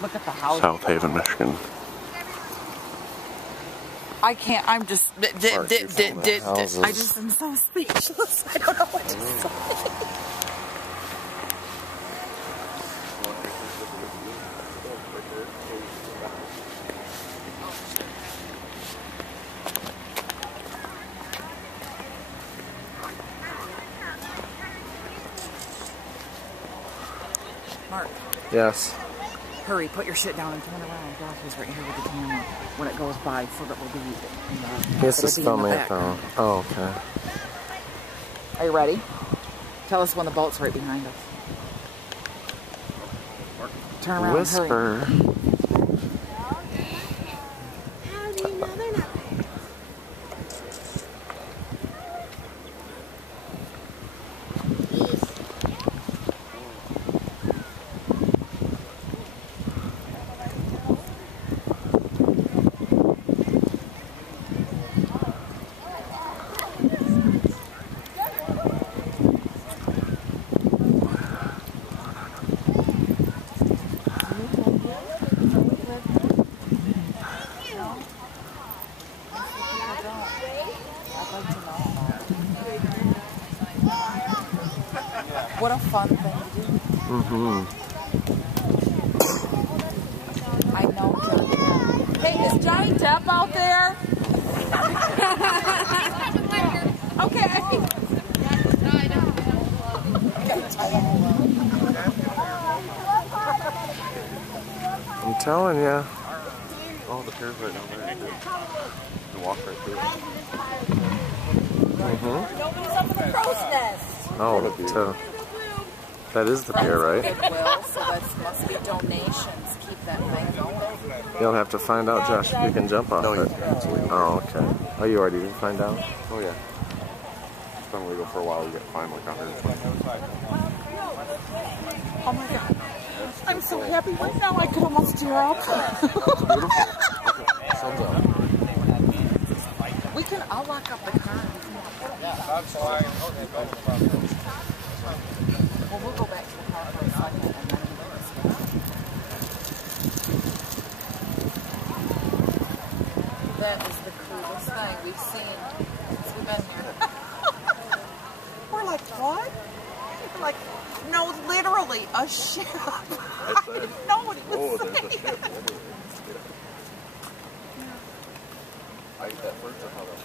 Look at the house. South Haven, Michigan. I can't. I'm just. I just am so speechless. I don't know what to say. Mark. Yes. Hurry, put your shit down and turn around. Josh is right here with the camera when it goes by so that we'll be Yes, it's filming it though. Oh, okay. Are you ready? Tell us when the boat's right behind us. Turn around, Whisper. hurry. How do you know they're not? What a fun thing to do. Mm-hmm. I know Johnny Depp. Hey, is Johnny Depp out there? Okay. I'm telling you. Oh, the pier's right down there. You can walk right through it. Mm-hmm. Nobody's up in the crow's nest. Oh, that is the pier, right? Goodwill, so that must be donations. Keep that thing going. You'll have to find out, Josh, if we can jump off it. Oh, okay. Oh, you already did find out? Oh, yeah. It's been legal for a while. You get fined like 120. Oh my God. I'm so happy right now. I could almost tear up. Sun's out. I'll lock up the car. That's fine. Well, we'll go back to the car for a second and then do this. That is the coolest thing we've seen since we've been here. We're like, what? We're like, no, literally, a ship. I didn't know what he was saying. I ate that first or how that was.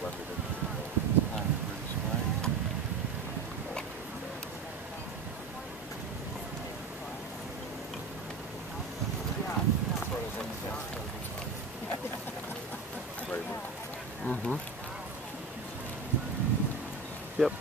Left it in. Mm-hmm. Yep.